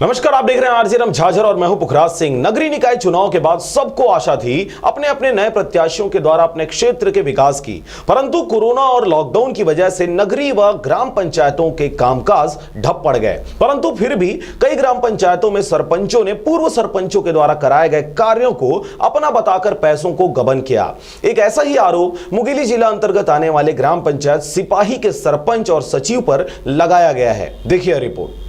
नमस्कार, आप देख रहे हैं आरजे झाझर और मैं हूं पुखराज सिंह। नगरीय निकाय चुनाव के बाद सबको आशा थी अपने अपने नए प्रत्याशियों के द्वारा अपने क्षेत्र के विकास की, परंतु कोरोना और लॉकडाउन की वजह से नगरीय व ग्राम पंचायतों के कामकाज ठप पड़ गए। परंतु फिर भी कई ग्राम पंचायतों में सरपंचों ने पूर्व सरपंचों के द्वारा कराए गए कार्यों को अपना बताकर पैसों को गबन किया। एक ऐसा ही आरोप मुंगेली जिला अंतर्गत आने वाले ग्राम पंचायत सिपाही के सरपंच और सचिव पर लगाया गया है। देखिए रिपोर्ट।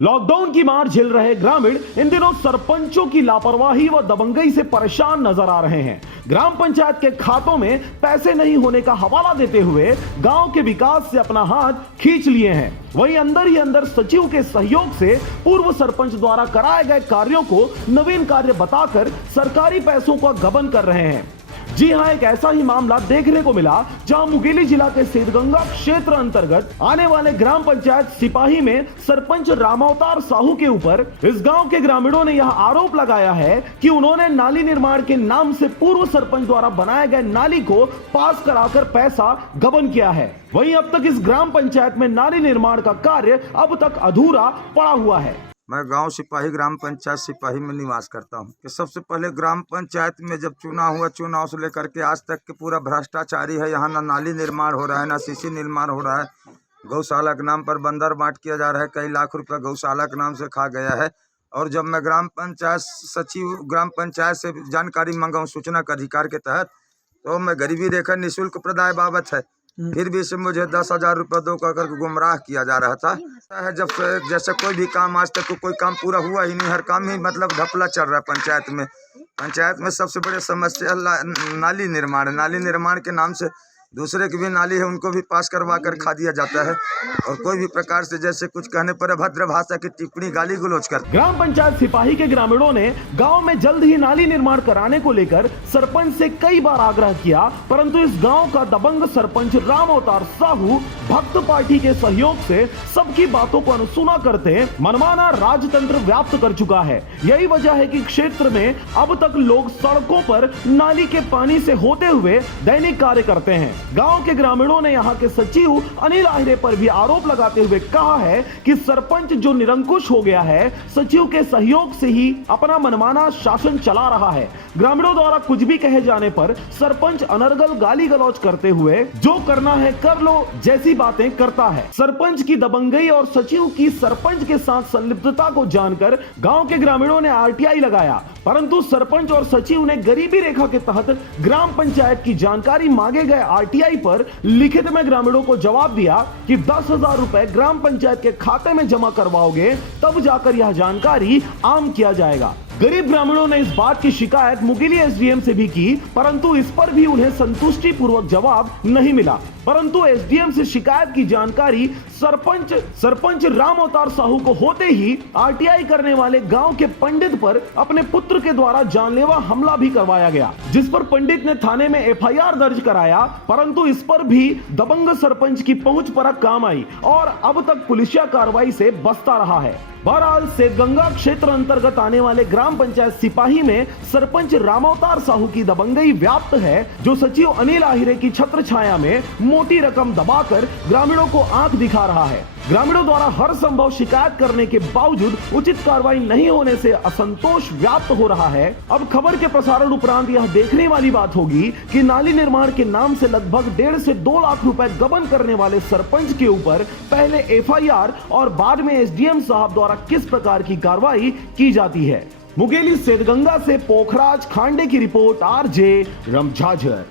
लॉकडाउन की मार झेल रहे ग्रामीण इन दिनों सरपंचों की लापरवाही व दबंगई से परेशान नजर आ रहे हैं। ग्राम पंचायत के खातों में पैसे नहीं होने का हवाला देते हुए गांव के विकास से अपना हाथ खींच लिए हैं। वहीं अंदर ही अंदर सचिव के सहयोग से पूर्व सरपंच द्वारा कराए गए कार्यों को नवीन कार्य बताकर सरकारी पैसों का गबन कर रहे हैं। जी हां, एक ऐसा ही मामला देखने को मिला जहां मुंगेली जिला के सिद्धगंगा क्षेत्र अंतर्गत आने वाले ग्राम पंचायत सिपाही में सरपंच रामावतार साहू के ऊपर इस गांव के ग्रामीणों ने यह आरोप लगाया है कि उन्होंने नाली निर्माण के नाम से पूर्व सरपंच द्वारा बनाए गए नाली को पास कराकर पैसा गबन किया है। वहीं अब तक इस ग्राम पंचायत में नाली निर्माण का कार्य अब तक अधूरा पड़ा हुआ है। मैं गांव सिपाही ग्राम पंचायत सिपाही में निवास करता हूं कि सबसे पहले ग्राम पंचायत में जब चुनाव हुआ, चुनाव से लेकर के आज तक के पूरा भ्रष्टाचारी है। यहाँ ना नाली निर्माण हो रहा है, ना सीसी निर्माण हो रहा है। गौशाला के नाम पर बंदर बांट किया जा रहा है, कई लाख रुपए गौशाला के नाम से खा गया है। और जब मैं ग्राम पंचायत सचिव ग्राम पंचायत से जानकारी मांगा सूचना का अधिकार के तहत, तो मैं गरीबी रेखा निःशुल्क प्रदाय बाबत है, फिर भी इसे मुझे 10,000 रुपये दो कहकर गुमराह किया जा रहा था। जब से जैसे कोई भी काम आज तक कोई काम पूरा हुआ ही नहीं, हर काम ही मतलब ढपला चल रहा है पंचायत में। पंचायत में सबसे बड़ी समस्या नाली निर्माण है। नाली निर्माण के नाम से दूसरे की भी नाली है, उनको भी पास करवा कर खा दिया जाता है। और कोई भी प्रकार से जैसे कुछ कहने पर अभद्र भाषा की टिप्पणी गाली गलौज कर। ग्राम पंचायत सिपाही के ग्रामीणों ने गांव में जल्द ही नाली निर्माण कराने को लेकर सरपंच से कई बार आग्रह किया, परंतु इस गांव का दबंग सरपंच रामावतार साहू भक्त पार्टी के सहयोग से सबकी बातों को अनसुना करते मनमाना राजतंत्र व्याप्त कर चुका है। यही वजह है कि क्षेत्र में अब तक लोग सड़कों पर नाली के पानी से होते हुए दैनिक कार्य करते हैं। गांव के ग्रामीणों ने यहां के सचिव अनिल आहिरे पर भी आरोप लगाते हुए कहा है कि सरपंच जो निरंकुश हो गया है, सचिव के सहयोग से ही अपना मनमाना शासन चला रहा है। ग्रामीणों द्वारा कुछ भी कहे जाने पर सरपंच अनर्गल गाली गलौज करते हुए जो करना है कर लो जैसी बातें करता है। सरपंच की दबंगई और सचिव की सरपंच के साथ संलिप्तता को जानकर गांव के ग्रामीणों ने आरटीआई लगाया, परंतु सरपंच और सचिव ने गरीबी रेखा के तहत ग्राम पंचायत की जानकारी मांगे गए आरटीआई पर लिखित में ग्रामीणों को जवाब दिया कि 10,000 रुपए ग्राम पंचायत के खाते में जमा करवाओगे तब जाकर यह जानकारी आम किया जाएगा। गरीब ग्रामीणों ने इस बात की शिकायत मुंगेली एसडीएम से भी की, परंतु इस पर भी उन्हें संतुष्टि पूर्वक जवाब नहीं मिला। परंतु एसडीएम से शिकायत की जानकारी सरपंच रामावतार साहू को होते ही आरटीआई करने वाले गांव के पंडित पर अपने पुत्र के द्वारा जानलेवा हमला भी करवाया गया, जिस पर पंडित ने थाने में एफआईआर दर्ज कराया, परंतु इस पर भी दबंग सरपंच की पहुंच परख काम आई और अब तक पुलिसिया कार्रवाई से बचता रहा है। बहरहाल सिद्धगंगा क्षेत्र अंतर्गत आने वाले ग्राम पंचायत सिपाही में सरपंच रामावतार साहू की दबंगई व्याप्त है, जो सचिव अनिल आहिरे की छत्र छाया में मोटी रकम दबाकर ग्रामीणों को आंख दिखा रहा है। ग्रामीणों द्वारा हर संभव शिकायत करने के बावजूद उचित कार्रवाई नहीं होने से असंतोष व्याप्त हो रहा है। अब खबर के प्रसारण उपरांत यह देखने वाली बात होगी कि नाली निर्माण के नाम से लगभग 1.5 से 2 लाख रुपए गबन करने वाले सरपंच के ऊपर पहले एफआईआर और बाद में एसडीएम साहब द्वारा किस प्रकार की कार्रवाई की जाती है। मुंगेली सिद्धगंगा से पोखराज खांडे की रिपोर्ट, आरजे झाझर।